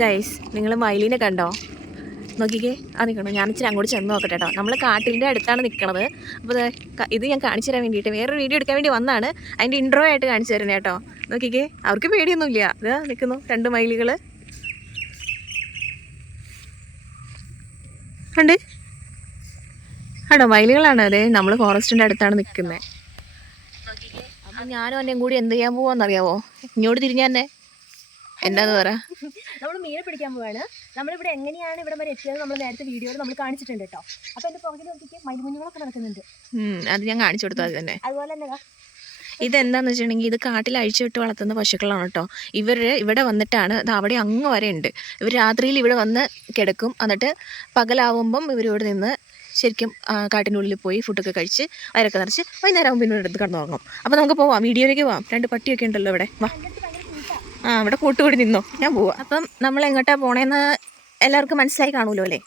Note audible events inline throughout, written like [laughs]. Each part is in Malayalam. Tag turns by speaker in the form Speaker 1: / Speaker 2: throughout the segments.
Speaker 1: ഗൈസ് നിങ്ങൾ മയിലിനെ കണ്ടോ? നോക്കിക്കേ. ആ നിൽക്കണോ ഞാൻ ഇച്ചിരി അങ്ങോട്ട് ചെന്ന് നോക്കട്ടെ കേട്ടോ നമ്മൾ കാട്ടിന്റെ അടുത്താണ് നിൽക്കണത് അപ്പോൾ ഇത് ഞാൻ കാണിച്ചു തരാൻ വേണ്ടിയിട്ട് വേറൊരു വീഡിയോ എടുക്കാൻ വേണ്ടി വന്നാണ്. അതിന്റെ ഇൻട്രോ ആയിട്ട് കാണിച്ചു തരുന്നത് കേട്ടോ നോക്കിക്കേ. അവർക്ക് പേടിയൊന്നുമില്ല. ഇത് നിൽക്കുന്നു രണ്ട് മയിലുകൾ ഉണ്ട് ആണോ മയിലുകളാണ്. അതെ നമ്മൾ ഫോറസ്റ്റിന്റെ അടുത്താണ് നിൽക്കുന്നത് ഞാനും എന്നെയും കൂടി എന്ത് ചെയ്യാൻ പോവാന്നറിയാവോ? ഇങ്ങോട്ട് തിരിഞ്ഞാൽ തന്നെ എന്താന്ന് പറ?
Speaker 2: നമ്മൾ മീനെ പിടിക്കാൻ പോവാണ്. നമ്മളിവിടെ എങ്ങനെയാണ് ഇവിടെ വരെ എത്തിയത് നമ്മൾ നേരത്തെ വീഡിയോയിൽ നമ്മൾ കാണിച്ചിട്ടുണ്ട് കേട്ടോ അപ്പൊ എന്റെ പുറകിൽ നോക്കിക്ക് മരുമുഞ്ഞുകളൊക്കെ നടക്കുന്നുണ്ട്.
Speaker 1: അത് ഞാൻ കാണിച്ചു കൊടുത്തു അത് തന്നെ.
Speaker 2: അതുപോലെ തന്നെ
Speaker 1: ഇതെന്താന്ന് വെച്ചിട്ടുണ്ടെങ്കിൽ ഇത് കാട്ടിൽ അഴിച്ചുവിട്ട് വളർത്തുന്ന പശുക്കളാണ് കേട്ടോ ഇവർ ഇവിടെ വന്നിട്ടാണ് ഇത് അവിടെ അങ്ങ് വരെ ഉണ്ട്. ഇവർ രാത്രിയിൽ ഇവിടെ വന്ന് കിടക്കും. എന്നിട്ട് പകലാവുമ്പം ഇവരിവിടെ നിന്ന് ശരിക്കും കാട്ടിനുള്ളിൽ പോയി ഫുഡൊക്കെ കഴിച്ച് വയറൊക്കെ നിറച്ച് വൈകുന്നേരം ആകുമ്പോൾ പിന്നെ എടുത്ത് കടന്നു തുടങ്ങും അപ്പോൾ നമുക്ക് പോവാം വീഡിയോയിലേക്ക് പോവാം. രണ്ട് പട്ടിയൊക്കെ ഉണ്ടല്ലോ ഇവിടെ. വാ
Speaker 2: എന്റെ അടുത്ത് ഭയങ്കര കൂട്ടാ
Speaker 1: ആ ഇവിടെ കൂട്ടുകൂടി നിന്നോ. ഞാൻ പോവാം. അപ്പം നമ്മൾ എങ്ങോട്ടാ പോണേന്ന് എല്ലാവർക്കും മനസ്സിലായി കാണുമല്ലോ അല്ലേ?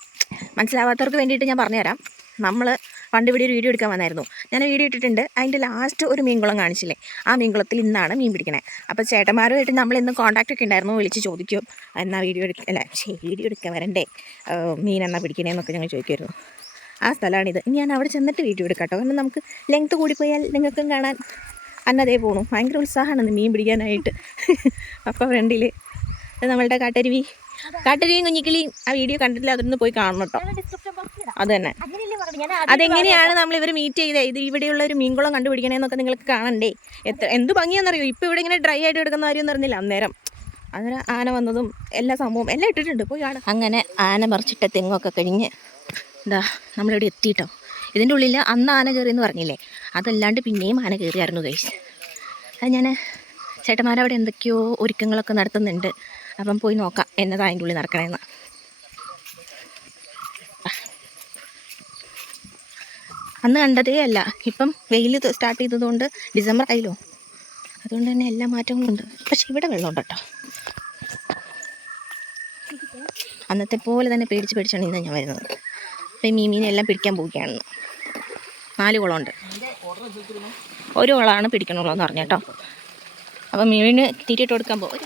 Speaker 1: മനസ്സിലാവാത്തവർക്ക് വേണ്ടിയിട്ട് ഞാൻ പറഞ്ഞുതരാം. നമ്മൾ പണ്ട് ഇവിടെ ഒരു വീഡിയോ എടുക്കാൻ വന്നായിരുന്നു. ഞാൻ വീഡിയോ ഇട്ടിട്ടുണ്ട്. അതിന്റെ ലാസ്റ്റ് ഒരു മീൻകുളം കാണിച്ചില്ലേ? ആ മീൻകുളത്തിൽ ഇന്നാണ് മീൻ പിടിക്കണേ. അപ്പോൾ ചേട്ടന്മാരുമായിട്ട് നമ്മൾ ഇന്ന് കോൺടാക്റ്റ് ഒക്കെ ഉണ്ടായിരുന്നു. വിളിച്ച് ചോദിക്കും. എന്നാ വീഡിയോ എടുക്ക അല്ല വീഡിയോ എടുക്കാൻ വരണ്ടേ? മീൻ എന്നാ പിടിക്കണേന്നൊക്കെ ഞങ്ങൾ ചോദിക്കുമായിരുന്നു ആ സ്ഥലമാണിത്. ഇനി ഞാൻ അവിടെ ചെന്നിട്ട് വീഡിയോ എടുക്കാം കേട്ടോ. കാരണം നമുക്ക് ലെങ്ത്ത് കൂടിപ്പോയാൽ നിങ്ങൾക്കും കാണാൻ അന്നതേ പോണു. ഭയങ്കര ഉത്സാഹമാണ് മീൻ പിടിക്കാനായിട്ട്. അപ്പോൾ ഫ്രണ്ടിൽ നമ്മളുടെ കാട്ടരുവി. കാട്ടരുവിയും കുഞ്ഞിക്കിളിയും ആ വീഡിയോ കണ്ടിട്ടില്ല അതൊന്ന് പോയി കാണണം കേട്ടോ. അത് തന്നെ അതെങ്ങനെയാണ് നമ്മൾ ഇവർ മീറ്റ് ചെയ്തത് ഇത് ഇവിടെയുള്ള ഒരു മീൻകുളം കണ്ടുപിടിക്കണേന്നൊക്കെ നിങ്ങൾക്ക് കാണണ്ടേ? എത്ര എന്ത് ഭംഗിയാണെന്നറിയോ ഇപ്പോൾ ഇവിടെ ഇങ്ങനെ ഡ്രൈ ആയിട്ട് കിടക്കുന്ന കാര്യം അറിഞ്ഞില്ല അന്നേരം അങ്ങനെ ആന വന്നതും എല്ലാ സംഭവം എല്ലാം ഇട്ടിട്ടുണ്ട്. പോയി കാണാം. അങ്ങനെ ആന മറിച്ചിട്ട തെങ്ങൊക്കെ കഴിഞ്ഞ് എന്താ നമ്മളിവിടെ എത്തിയിട്ടോ ഇതിന്റെ ഉള്ളിൽ അന്ന് ആന കയറി എന്ന് പറഞ്ഞില്ലേ? അതല്ലാണ്ട് പിന്നെയും ആന കയറിയായിരുന്നു കഴിച്ച് അത് ഞാൻ ചേട്ടന്മാരവിടെ എന്തൊക്കെയോ ഒരുക്കങ്ങളൊക്കെ നടത്തുന്നുണ്ട്. അപ്പം പോയി നോക്കാം എന്നതാ അതിന്റെ ഉള്ളിൽ നടക്കണമെന്ന് അന്ന് കണ്ടതേ അല്ല. ഇപ്പം വെയിൽ സ്റ്റാർട്ട് ചെയ്തതുകൊണ്ട് ഡിസംബർ ആയില്ലോ. അതുകൊണ്ട് തന്നെ എല്ലാ മാറ്റങ്ങളും ഉണ്ട്. പക്ഷെ ഇവിടെ വെള്ളമുണ്ട് കേട്ടോ. അന്നത്തെ പോലെ തന്നെ പേടിച്ച് പേടിച്ചാണ് ഇന്ന് ഞാൻ വരുന്നത്. അപ്പം ഈ മീനെല്ലാം പിടിക്കാൻ പോവുകയാണെന്ന് നാല് കുളമുണ്ട് ഒരു വളമാണ് പിടിക്കണുള്ളൂ എന്ന് പറഞ്ഞു കേട്ടോ അപ്പം മീനിന് തീറ്റിട്ട് കൊടുക്കാൻ പോകും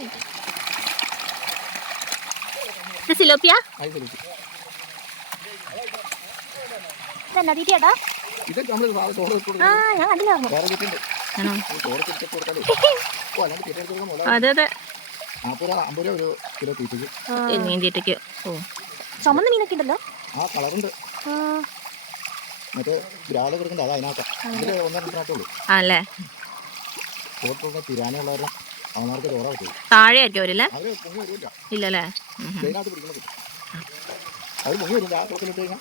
Speaker 1: സിലോപ്പിയ?
Speaker 2: തീറ്റിയാട്ടാ.
Speaker 1: അതെ അതെ.
Speaker 3: തീറ്റയ്ക്ക്.
Speaker 1: മീൻ
Speaker 2: ചുമന്ന മീനൊക്കെ ഉണ്ടല്ലോ?
Speaker 3: ആ കളറുണ്ട്.
Speaker 2: ആ,
Speaker 3: മറ്റേ ഗ്രാല കൊടുക്കണ്ട അതാ അതിനകത്ത് ഇതിൽ ഒന്നര രണ്ടിനകത്തേ ഉള്ളൂ
Speaker 1: ആണല്ലേ
Speaker 3: ചോറ് തിരാനുള്ളവരും അവന്മാർക്ക് ചോറാ പറ്റുള്ളൂ
Speaker 1: താഴെ ആയിരിക്കും അവരില്ലേ
Speaker 3: അവർ പൊങ്ങി വരില്ല
Speaker 1: ഇല്ലല്ലേ.
Speaker 3: ഇതിനകത്ത് കിട്ടും അവർ പൊങ്ങി ആ കുളത്തിലിട്ട് കഴിഞ്ഞാൽ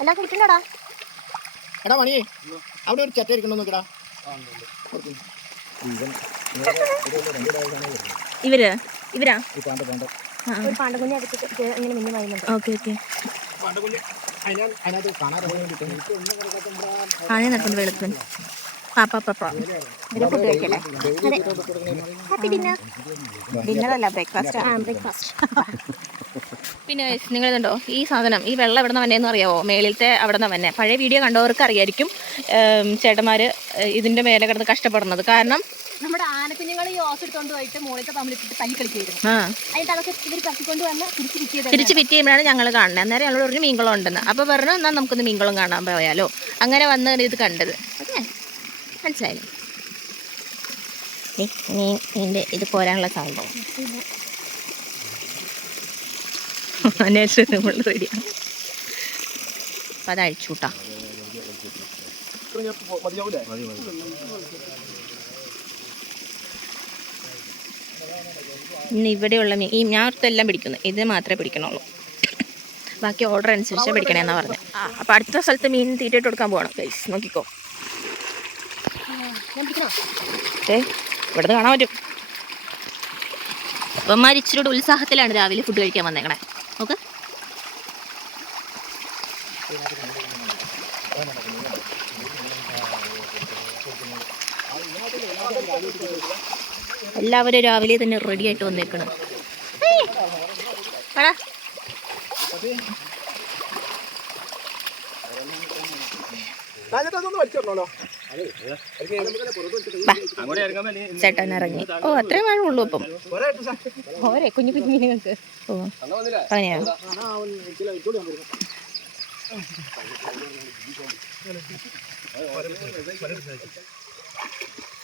Speaker 2: എല്ലാം കുടിക്കണ്ടടാ
Speaker 3: എടാ അവിടെ ഒരു ഇരിക്കണോ നോക്കടാ. ഇവർ
Speaker 1: ഇവരാ
Speaker 2: ഒരു പാണ്ടകുഞ്ഞി ഇത് ഇങ്ങനെ മിന്നി വായുന്നുണ്ട്
Speaker 1: ഓക്കെ ഓക്കെ. ആണേ നടക്കുന്നു വെളുപ്പൻ പാപ്പാ
Speaker 2: ഇതിന് ഫുഡ് കഴിക്കല്ലേ? ഹാപ്പി ഡിന്നർ
Speaker 1: ഡിന്നർ അല്ല ബ്രേക്ക്ഫാസ്റ്റ്
Speaker 2: ആ ബ്രേക്ക്ഫാസ്റ്റ്
Speaker 1: പിന്നെ നിങ്ങൾ ഇതുണ്ടോ ഈ സാധനം ഈ വെള്ളം എവിടെ നിന്ന് വന്നേന്ന് അറിയാവോ? മേളിലത്തെ അവിടെ നിന്ന് വന്നെ. പഴയ വീഡിയോ കണ്ടവർക്ക് അറിയായിരിക്കും ചേട്ടന്മാര് ഇതിന്റെ ഇതിന്റെ മേലെ കിടന്ന് കഷ്ടപ്പെടുന്നത്. കാരണം
Speaker 2: നമ്മുടെ ആനക്കുഞ്ഞുങ്ങൾ ഈ ഓസ് എടുത്തോണ്ട് പോയിട്ട് മുകളിലത്തെ പമ്പിലിട്ടിട്ട് തല്ലി കളിക്കുമായിരുന്നു
Speaker 1: ആ.
Speaker 2: അതിന്റെ അതൊക്കെ ഇവർ കത്തിക്കൊണ്ട് വന്ന് തിരിച്ച് പിറ്റിയത്
Speaker 1: തിരിച്ച് പിറ്റ് ചെയ്യുമ്പോഴാണ് ഞങ്ങൾ കാണുന്നത്. അന്നേരം ഞങ്ങൾ ഒരു മീൻകുളം ഉണ്ടെന്ന്. അപ്പോൾ പറഞ്ഞു എന്നാൽ നമുക്കൊന്ന് മീങ്കളം കാണാൻ പോയാലോ? അങ്ങനെ വന്ന് ഇത് കണ്ടത്. ഓക്കെ മനസ്സിലായില്ലേ. മീൻ ഇത് പോരാനുള്ള സാധനം റെഡിയാണ് അപ്പം അത് അഴിച്ചുകൂട്ടാ
Speaker 3: മതിയാവൂലേ?
Speaker 1: ഇന്ന് ഇവിടെയുള്ള മീൻ ഈ ഞാൻ എല്ലാം പിടിക്കുന്നു. ഇത് മാത്രമേ പിടിക്കണുള്ളൂ. ബാക്കി ഓർഡർ അനുസരിച്ച് പിടിക്കണേന്നാ പറഞ്ഞത് ആ അപ്പോൾ അടുത്ത സ്ഥലത്ത് മീൻ തീറ്റിട്ട് കൊടുക്കാൻ പോകണം. ഗൈസ് നോക്കിക്കോ.
Speaker 2: ഞാൻ പിടിക്കണോ
Speaker 1: ഏ ഇവിടുന്ന് കാണാൻ പറ്റും. അപ്പന്മാർ ഇച്ചിരി ഉത്സാഹത്തിലാണ് രാവിലെ ഫുഡ് കഴിക്കാൻ വന്നേക്കണേ. നോക്ക്. എല്ലാവരും രാവിലെ തന്നെ റെഡി ആയിട്ട് വന്നേക്കണം.
Speaker 4: ചേട്ടനിറങ്ങി
Speaker 1: ചേട്ടൻ ഇറങ്ങി. ഓ അത്രയും വേണമുള്ളൂ അപ്പം ഓരെ കുഞ്ഞു കുഞ്ഞു മീനുകൾക്ക്. ഓ അങ്ങനെയാ?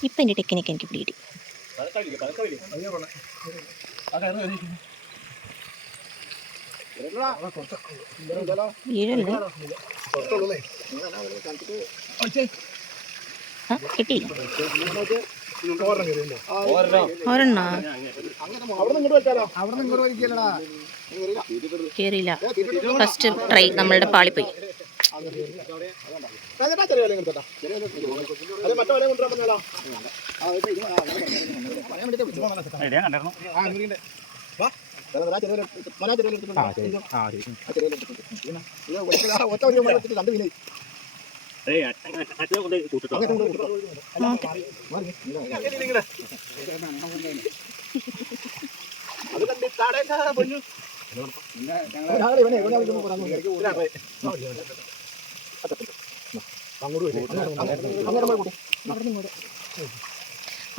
Speaker 1: ഇപ്പം എന്റെ ടെക്നിക്ക് എനിക്ക് പിടികിട്ടി. കിട്ടിയില്ല? ഒരെണ്ണ കേറിയില്ല. ഫസ്റ്റ് ട്രൈ നമ്മളുടെ പാളിപ്പോയി.
Speaker 3: അത് രണ്ട്
Speaker 4: ഏയ് അച്ഛനെ കൊണ്ട്.
Speaker 3: അത് കണ്ടിട്ടാടേക്കാ പൊന്നു.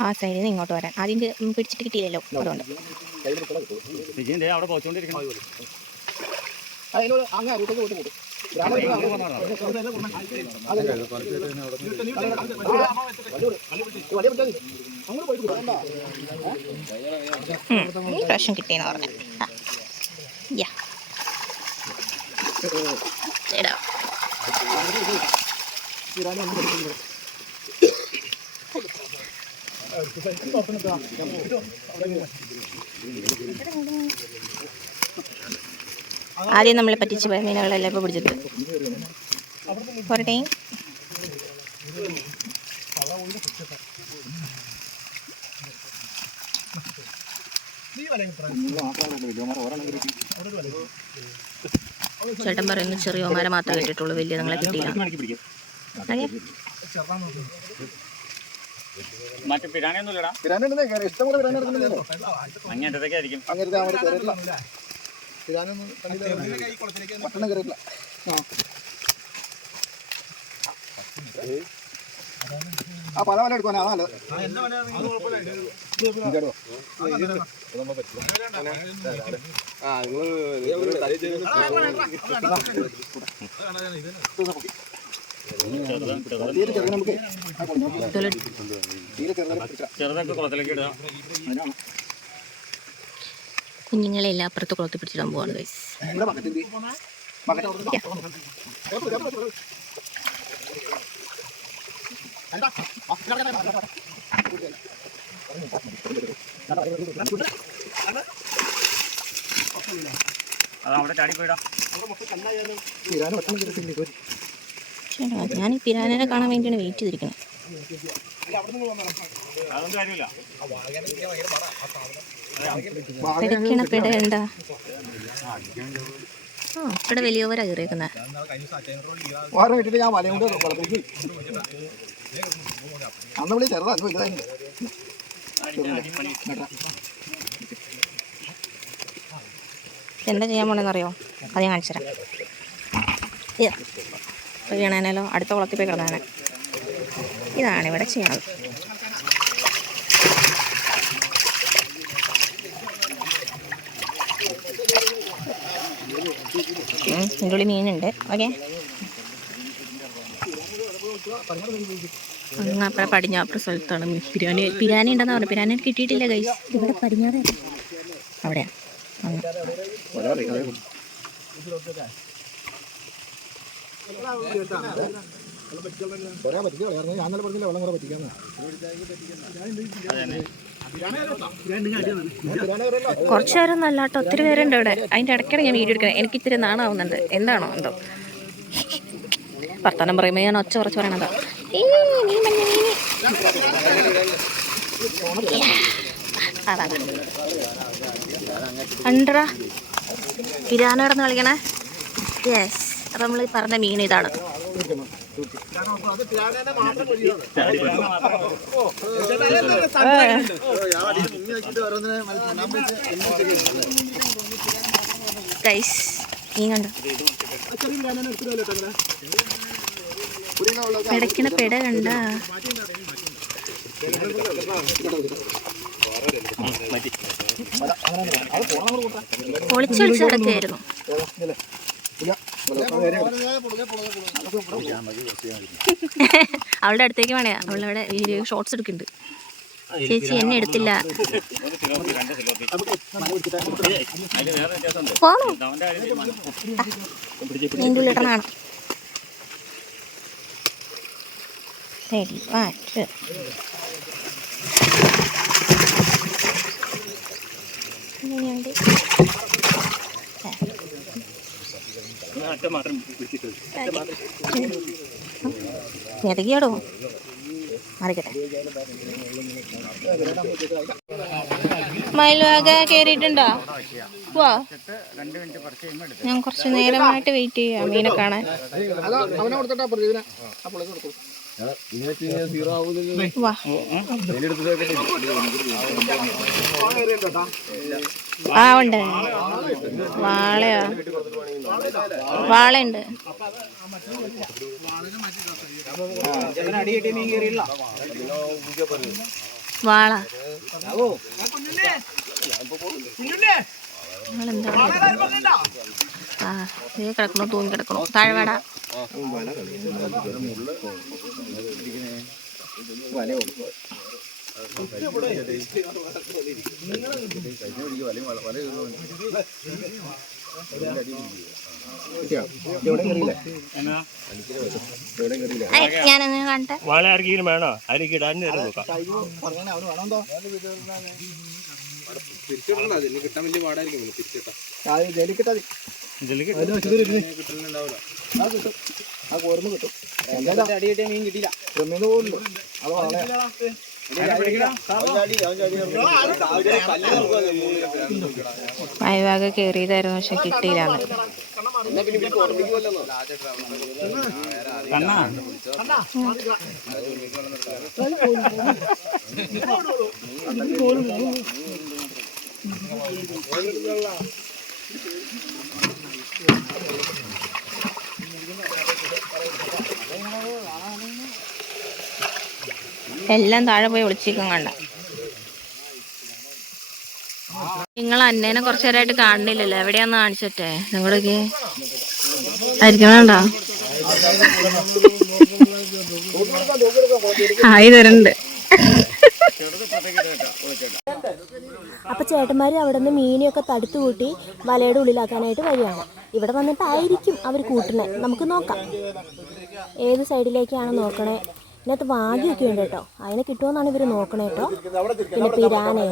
Speaker 1: ആ സൈഡിൽ നിന്ന് ഇങ്ങോട്ട് വരാൻ ഉം, പിടിച്ചിട്ട് കിട്ടിയില്ലല്ലോ അതുകൊണ്ട്
Speaker 3: കിട്ടിയെന്ന് പറഞ്ഞു
Speaker 4: വിജയന്റെ അവിടെ പോയിച്ചോണ്ടിരിക്കണം
Speaker 3: ആ, അതിനോട് അങ്ങ് അരൂട്ടേക്ക് പോയിട്ട് കൂടും. ഗ്രാമത്തിൽ അങ്ങ് അതെ. വലിയ പിടിച്ചാൽ മതി. അങ്ങോട്ട് പോയിട്ട് കൂടും. കണ്ടാ?
Speaker 1: ഉം, ഈ പ്രാവശ്യം കിട്ടിയെന്ന് പറഞ്ഞു ആ. യാ ആദ്യം നമ്മളെ പറ്റിച്ച് പോയ മീനുകളെല്ലാം ഇപ്പോൾ പിടിച്ചിട്ട്. പോരട്ടെ. ചേട്ടൻ പറയുന്നു ചെറിയമാരെ മാത്രമേ കിട്ടിയിട്ടുള്ളൂ വലിയ നിങ്ങളെ കിട്ടിയില്ല അതെ
Speaker 4: മറ്റേ
Speaker 3: എടുക്കുന്നില്ലല്ലോ.
Speaker 4: അങ്ങനത്തെ ആയിരിക്കും
Speaker 3: അങ്ങനത്തെ അവിടെ കയറിയിട്ടില്ല. പിരാനൊന്നും കണ്ടില്ല. പട്ടണം. ആ. ആ പല പല എടുക്കുവാനാ അതാ നല്ലത്. ചെറുത് നമുക്ക് ആ.
Speaker 4: ചെറുതൊക്കെ കുളത്തിലേക്ക് ഇടാം.
Speaker 3: അതിനാണ്.
Speaker 1: കുഞ്ഞുങ്ങളെ എല്ലാം അപ്പുറത്ത് കുളത്തിൽ പിടിച്ചിടാൻ പോവാണ് ഗൈസ്
Speaker 3: ഇവിടെ bucket എന്ത് ചെയ്യും? bucket അവിടെ നിന്ന് കേപ്പ്, കേപ്പ്, കേപ്പ്. കണ്ടാ? ആ, ഇതാ, ഇതാ, ഇതാ, ഇതാ.
Speaker 4: അത് ചാടി പോയിടാം.
Speaker 1: ഞാൻ ഈ പിരാനനെ കാണാൻ വേണ്ടിയാണ് വെയിറ്റ് ചെയ്തിരിക്കുന്നത്.
Speaker 4: അതൊന്നും കാര്യമില്ല.
Speaker 1: പിടയ്ക്കണ പിടയണ്ട ആ ഇവിടെ വലിയവരാ കയറിയേക്കുന്നത്
Speaker 3: ഞാൻ അന്ന് വിളി ചെറുതാ അന്ന് വലുതായിരുന്നു
Speaker 1: എന്താ ചെയ്യാൻ പോണെന്നറിയോ? അത് ഞാൻ കാണിച്ചു തരാം അടുത്ത കുളത്തിൽ പോയി കിടന്നാണ് ഇതാണ് ഇവിടെ ചെയ്യണത് ഇതിന്റെ മീനുണ്ട്. ഓക്കെ. അങ്ങ് അപ്പുറം പടിഞ്ഞാപ്പുറ സ്ഥലത്താണ് ബിരിയാണി ബിരിയാണി പിരാനി ഉണ്ടെന്ന് പറഞ്ഞു. പിരാനി കിട്ടിയിട്ടില്ല കൈ ഇവിടെ പടിഞ്ഞാറ്. അവിടെയാ.
Speaker 3: ഒരേ ഞാൻ ഇന്നലെ പറഞ്ഞില്ല വെള്ളം കൂടെ പറ്റിക്കാന്ന്
Speaker 1: കുറച്ച് പേരൊന്നും നല്ലാട്ടോ ഒത്തിരി പേരുണ്ട് ഇവിടെ. അതിന്റെ ഇടയ്ക്കാണ് ഞാൻ വീഡിയോ എടുക്കുന്നത്. എനിക്ക് ഇത്തിരി നാണാവുന്നുണ്ട്. എന്താണോ എന്തോ. വർത്തമാനം പറയുമ്പോൾ ഞാൻ ഒച്ച കുറച്ച് പറയണതാ. കണ്ടടാ പിരാന കിടന്ന് കളിക്കണേ? യെസ് അപ്പം നമ്മൾ പറഞ്ഞ മീൻ ഇതാണ്. ഗൈസ് മീൻ കണ്ടോ? പിടയ്ക്കണ പിട കണ്ട. ഒളിച്ചൊളിച്ച് കിടക്കുകയായിരുന്നു അവളുടെ അടുത്തേക്ക് വേണേ. അവളവിടെ വീഡിയോ ഷോർട്സ് എടുക്കുന്നുണ്ട്. ചേച്ചി എന്നെ എടുത്തില്ല. പോണോ?
Speaker 4: അവന്റെ
Speaker 1: ശരി മാറ്റ് ഞെതകിയാടോ മറിക്കട്ടെ. മയിലുവാക കയറിയിട്ടുണ്ടോ
Speaker 4: വാ
Speaker 1: ഞാൻ കുറച്ച് നേരമായിട്ട് വെയിറ്റ് ചെയ്യാം മീനെ കാണാൻ.
Speaker 3: ആ
Speaker 1: ഉണ്ട്. വാളയോ. വാളയുണ്ട്. വാള. നിങ്ങളെന്താ ആ കിടക്കണു തൂങ്ങി കിടക്കണു. താഴ്വാട ഞാനൊന്ന് കാണട്ടെ.
Speaker 4: വാള ആർക്കെങ്കിലും വേണോ? ആർക്ക് ഇടാൻ നേരം നോക്കാം.
Speaker 3: ആ ജയിലിൽ കിട്ടാതി. മീൻ കിട്ടിയില്ല
Speaker 1: മയവാക കയറിയതായിരുന്നു പക്ഷെ കിട്ടിയില്ല
Speaker 4: കണ്ണാ
Speaker 1: എല്ലാം താഴെ പോയി ഒളിച്ചേക്കും കണ്ട. നിങ്ങൾ അന്നേനെ കുറച്ചു നേരമായിട്ട് കാണുന്നില്ലല്ലോ. എവിടെയാന്ന് കാണിച്ചിട്ടെ? നിങ്ങളൊക്കെ ആയിരിക്കും വേണ്ട. ആയി തരണ്ട്.
Speaker 2: അപ്പൊ ചേട്ടന്മാര് അവിടെ നിന്ന് മീനെയൊക്കെ തടുത്തു കൂട്ടി വലയുടെ ഉള്ളിലാക്കാനായിട്ട് വരികയാണ്. ഇവിടെ വന്നിട്ടായിരിക്കും അവർ കൂട്ടണേ നമുക്ക് നോക്കാം. ഏത് സൈഡിലേക്കാണ് നോക്കണേ? ഇതിനകത്ത് വാഗിയൊക്കെ ഉണ്ട് കേട്ടോ. അതിനെ കിട്ടുമെന്നാണ് ഇവർ നോക്കണേ കേട്ടോ. പിന്നെ പിരാനേ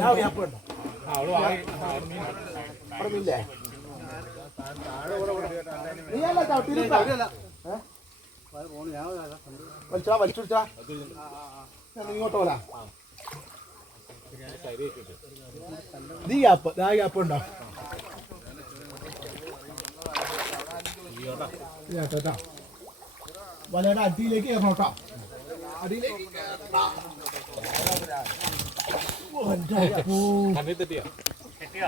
Speaker 3: വലിച്ചാ ഇങ്ങോട്ട് പോലെ നീ ഗ്യാപ്പ് ആ ഗ്യാപ്പ് ഉണ്ടോ? കേട്ടോ വലയുടെ അടിയിലേക്ക് കയറണം കേട്ടോ. അടിയിലേക്ക്. വലിക്കില്ല കേട്ടോ ഓ, ഇതിനകത്താ. വലിക്കില്ല,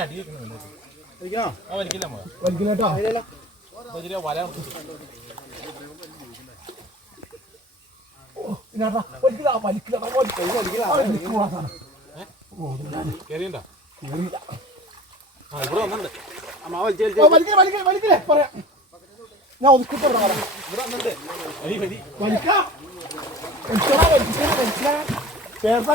Speaker 3: വലിക്കില്ല, വലിക്കില്ല, വലിക്കില്ല, വലിക്കില്ല, സാധനം. കേറിയില്ല. ഓ, വലിക്കില്ല, വലിക്കില്ല, വലിക്കില്ല, പറയാം. ഞാൻ ഒതുക്കിട്ട്. വലിക്കാം. ചേർത്താ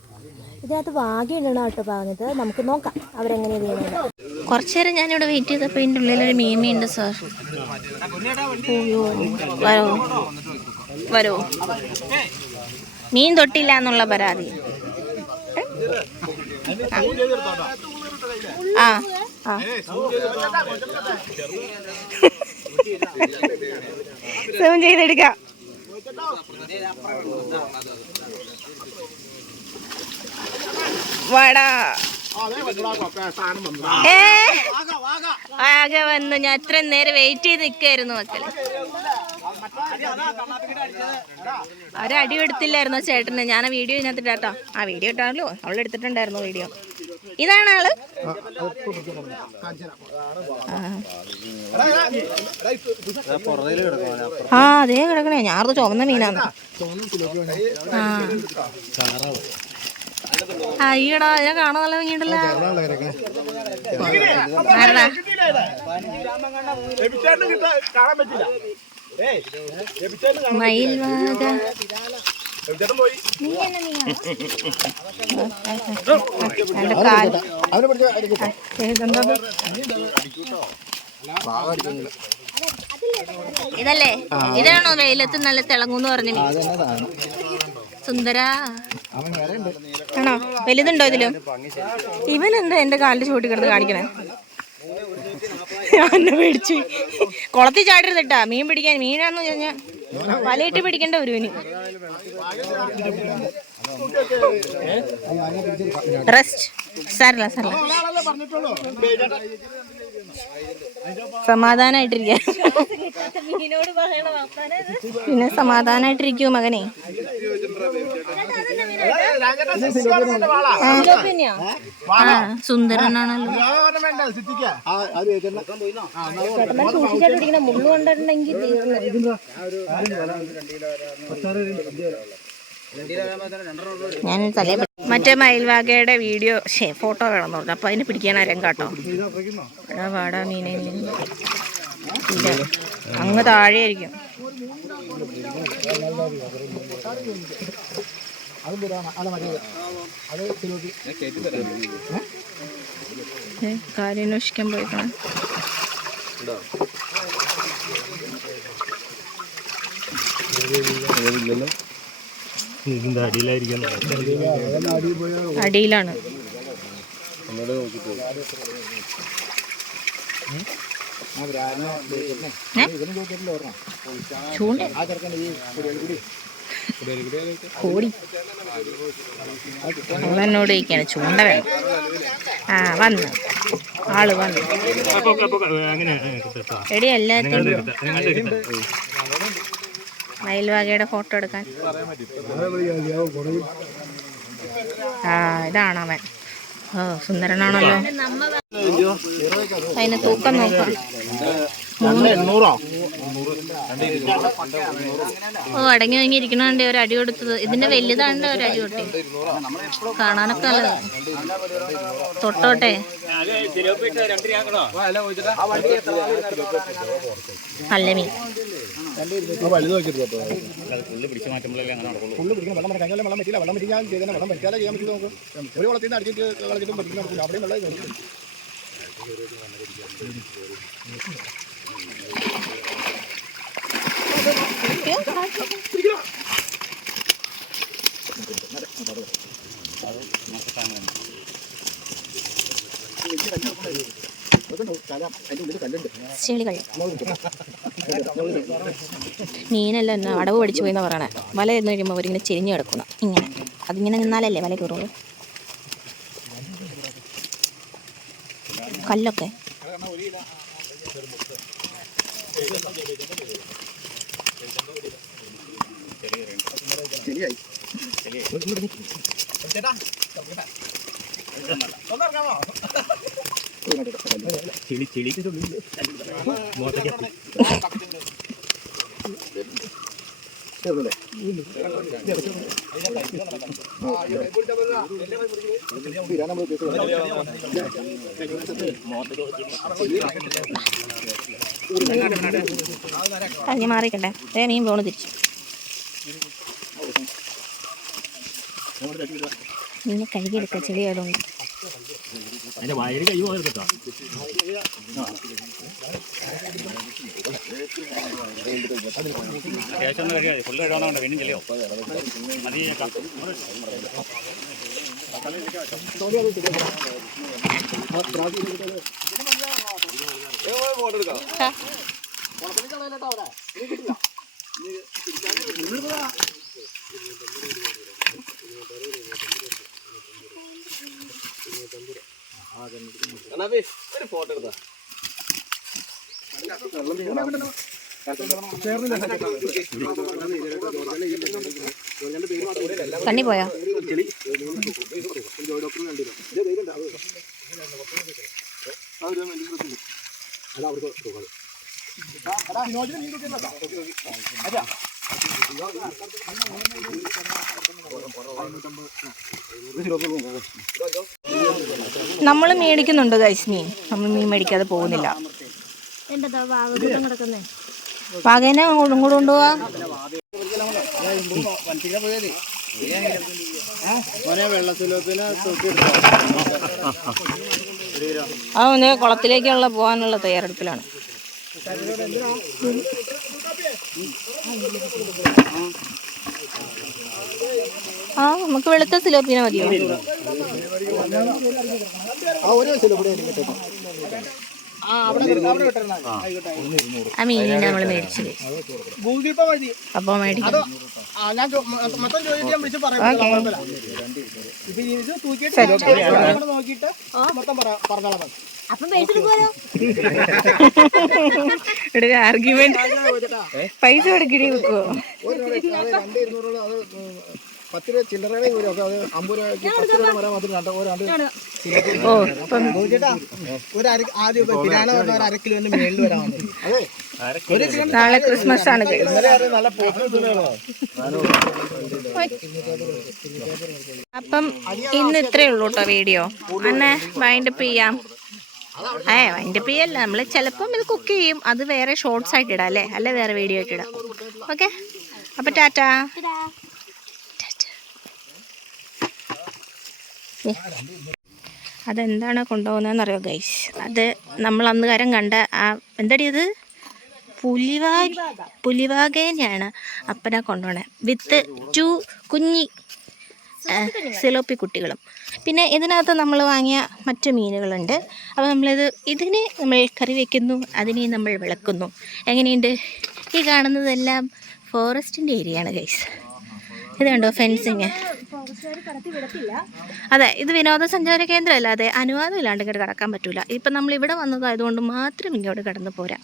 Speaker 2: ഇതിനകത്ത് വാഗയുണ്ടെന്നാണ് കേട്ടോ പറഞ്ഞത്? നമുക്ക് നോക്കാം. അവരെങ്ങനെ ചെയ്യുന്നത്.
Speaker 1: കുറച്ചു നേരം ഞാനിവിടെ വെയിറ്റ് ചെയ്തപ്പോൾ ഇതിന്റെ ഉള്ളിലൊരു മീമി ഉണ്ട് സാർ വരോ? വരോ? മീൻ തൊട്ടില്ല എന്നുള്ള പരാതി. ആ. ആ. സൂം [laughs] ചെയ്തെടുക്കാം. വാടാ. ഏ? ആകെ വന്നു. ഞാൻ എത്ര നേരം വെയിറ്റ് ചെയ്ത് നിൽക്കായിരുന്നു മക്കളെ. അവരടി എടുത്തില്ലായിരുന്നോ ചേട്ടന്? ഞാൻ ആ വീഡിയോ ഇതിനകത്ത് ഇട്ടാട്ടോ ആ വീഡിയോ ഇട്ടാണല്ലോ. അവൾ എടുത്തിട്ടുണ്ടായിരുന്നു വീഡിയോ ഇതാണ് ആൾ? ആ അതേ കിടക്കണേ. ഞാൻ ചുവന്ന മീനാന്ന്. ആ. അയ്യടാ ഞാൻ കാണാൻ നല്ല ഭംഗിയുണ്ടല്ലോ. ആരടാ? മയിൽവാക നീ എന്നെ നീയാണോ? അവന്റെ
Speaker 3: അവനെ പിടിച്ച അടിക്കട്ടെ
Speaker 1: ഏതെന്തത്? ഇതല്ലേ? ഇതാണോ വെയിലത്ത് നല്ല തിളങ്ങൂന്ന് പറഞ്ഞു സുന്ദര. ആണോ? വലുതുണ്ടോ ഇതിൽ? ഇവൻ എന്താ എന്റെ കാലിന്റെ ചൂട്ടി കിടന്ന് കാണിക്കണേ? ഞാൻ പേടിച്ചു. കുളത്തിൽ ചാടരുതട്ടാ മീൻ പിടിക്കാൻ മീനാന്ന് കഴിഞ്ഞാ വലയിട്ട് പിടിക്കണ്ട ഒരുവിന് റെസ്റ്റ്. സാരല്ല സാരല്ല. സമാധാനായിട്ടിരിക്ക. പിന്നെ സമാധാനായിട്ടിരിക്കൂ മകനെ. സുന്ദരനാണല്ലോ. മുള്ളു കൊണ്ടിട്ടുണ്ടെങ്കിൽ ഞാൻ തലേ മറ്റേ മയിൽവാകയുടെ വീഡിയോ ശേ ഫോട്ടോ വേണം പറഞ്ഞു. അപ്പൊ അതിന് പിടിക്കാൻ ആരും കാട്ടോ? വാടാ മീനെ. അങ്ങ് താഴെ ആയിരിക്കും
Speaker 3: അതും അല്ല മറ്റേ
Speaker 1: കാര്യം അന്വേഷിക്കാൻ
Speaker 4: അടിയിലായിരിക്കും
Speaker 1: അടിയിലാണ് ചൂണ്ട
Speaker 3: ആ ഈ കൂടി
Speaker 1: കോടി. അവളെന്നോട് ചോദിക്കാണ് ചൂണ്ട വേണം. ആ വന്നു. ആൾ വന്നു. എടി എല്ലാത്തിനും. മയിൽവാകയുടെ ഫോട്ടോ എടുക്കാൻ. ആ ഇതാണ് അവൻ. ഓ സുന്ദരനാണല്ലോ. അതിന് തൂക്കം നോക്കാം.
Speaker 3: എണ്ണൂറോ?
Speaker 1: ഓ അടങ്ങി വാങ്ങി ഇരിക്കണോണ്ട് ഒരു അടി കൊടുത്തത്. ഇതിന്റെ വലുതാണ്ട് ഒരു അടി കൊട്ടി കാണാനൊക്കെ നല്ലത് തൊട്ടോട്ടെ. നല്ല മീൻ
Speaker 3: വലുത് വെച്ചിട്ട്
Speaker 4: അടിച്ചിട്ട് പിടിച്ചു മാറ്റുമ്പോഴല്ലേ അവിടെയും നടക്കുള്ളൂ
Speaker 3: ഫുള്ള് പിടിക്കണം വെള്ളം കഴിഞ്ഞ വെള്ളം പറ്റില്ല വെള്ളം പറ്റി ഞാൻ ചെയ്തേ വെള്ളം പറ്റാതെ ചെയ്യാൻ പറ്റും നോക്കും ഒരു കുളത്തിൽ നിന്ന് അടിച്ചിട്ട് കളഞ്ഞിട്ടും പറ്റില്ല നടക്കില്ല അവിടെയും വെള്ളം കല്ലുണ്ട്
Speaker 1: ചെളികൾ മീനെല്ലാം എന്നാ അടവ് പഠിച്ചു പോയി എന്ന് പറയണേ. വല എന്ന് കഴിയുമ്പോൾ അവരിങ്ങനെ ചെരിഞ്ഞ് കിടക്കുന്നു. ഇങ്ങനെ. അതിങ്ങനെ നിന്നാലല്ലേ വല കയറുള്ളൂ കല്ലൊക്കെ?
Speaker 4: ചെളി ചെളി
Speaker 1: കഴിഞ്ഞ് മാറിക്കണ്ടേ മീൻ പോണു തിരിച്ചു. മീനെ കഴുകിയെടുക്കുക ചെളി ആയതുകൊണ്ട്.
Speaker 4: അതിന്റെ വയറ് കൈ പോകരുത് കേട്ടോ ശേഷം ഒന്ന് കഴിയാതെ ഫുള്ള് കഴിവാണോ വീണ്ടും ചെളിയോ മതി
Speaker 3: ഒരു ഫോട്ടോ എടുത്താ.
Speaker 1: കണ്ണി പോയോ? നമ്മൾ മേടിക്കുന്നുണ്ട് ഗൈസ് മീൻ. നമ്മൾ മീൻ മേടിക്കാതെ പോകുന്നില്ല. പകനെ അങ്ങോട്ടും കൂടെ കൊണ്ടുപോവാ. ആ ഒന്ന് കുളത്തിലേക്കുള്ള പോകാനുള്ള തയ്യാറെടുപ്പിലാണ്. ആ നമുക്ക് വെളുത്ത സിലോപ്പിനെ മതിയോ?
Speaker 3: ആ ഒരു ആ
Speaker 1: മീനിനെ നമ്മൾ മേടിച്ചു
Speaker 3: ഗൂഗിൾ പേ മതി
Speaker 1: മേടിക്കാം.
Speaker 2: അപ്പം
Speaker 1: ആർഗ്യുമെന്റ് പൈസ കൊടുക്കടി വെക്കുവോ
Speaker 3: പത്ത് രൂപ വരും അത് അമ്പത് രൂപയ്ക്ക് പത്ത് രൂപ വരാൻ മാത്രം രണ്ട് ഒരു രണ്ട്
Speaker 1: ഓ ഇപ്പം
Speaker 3: നോക്കിട്ടാ ഒരു അര ആദ്യം ഇപ്പൊ കിരാന പറഞ്ഞ ഒരു അര കിലോന്റെ മേളിൽ വരാൻ വന്നത് അതെ. ഒരു കിലോ
Speaker 1: നാളെ ക്രിസ്മസ് ആണ്.
Speaker 3: ഇന്നലെ നല്ല
Speaker 1: അപ്പം ഇന്ന് ഇത്രേ ഉള്ളൂ കേട്ടോ വീഡിയോ. അന്നെ വൈൻഡപ്പ് ചെയ്യാം. ഏ വൈൻഡപ്പ് ചെയ്യല്ല. നമ്മൾ ചിലപ്പം ഇത് കുക്ക് ചെയ്യും. അത് വേറെ ഷോർട്സ് ആയിട്ട് ഇടാം അല്ലേ? അല്ലെ വേറെ വീഡിയോ ആയിട്ട് ഇടാം. ഓക്കെ അപ്പം ടാറ്റാ. അതെന്താണ് കൊണ്ടുപോകുന്നതെന്നറിയോ ഗൈസ് അത് നമ്മൾ അന്ന് കാരം കണ്ട ആ എന്താടി അത്? പുലിവാ പുലിവാകേനെയാണ് അപ്പനെ കൊണ്ടുപോണേ. വിത്ത് ടു കുഞ്ഞി സിലോപ്പി കുട്ടികളും. പിന്നെ ഇതിനകത്ത് നമ്മൾ വാങ്ങിയ മറ്റു മീനുകളുണ്ട്. അപ്പോൾ നമ്മളിത് ഇതിനെ നമ്മൾ കറി വയ്ക്കുന്നു അതിനെ നമ്മൾ വിളക്കുന്നു. എങ്ങനെയുണ്ട്? ഈ കാണുന്നതെല്ലാം ഫോറസ്റ്റിന്റെ ഏരിയയാണ് ഗൈസ് ഇത് കണ്ടോ ഫെൻസിങ്? അതെ ഇത് വിനോദസഞ്ചാര കേന്ദ്രമല്ല അതെ അനുവാദം ഇല്ലാണ്ട് ഇങ്ങോട്ട് കടക്കാൻ പറ്റൂല. ഇപ്പം നമ്മൾ ഇവിടെ വന്നതായതുകൊണ്ട് മാത്രം ഇങ്ങോട്ട് കടന്നു പോരാം.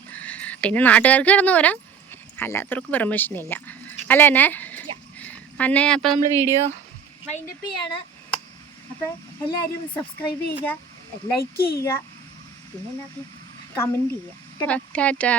Speaker 1: പിന്നെ നാട്ടുകാർക്ക് കടന്നു പോരാം. അല്ലാത്തവർക്ക് പെർമിഷൻ ഇല്ല. അല്ല എന്നെ അന്നെ അപ്പം നമ്മൾ വീഡിയോ?
Speaker 2: വൈൻഡപ്പ് ചെയ്യാണ്. അപ്പോൾ എല്ലാവരും സബ്സ്ക്രൈബ് ചെയ്യുക ലൈക്ക് ചെയ്യുക പിന്നെ കമന്റ് കമന്റ് ചെയ്യുക.
Speaker 1: ടാറ്റാ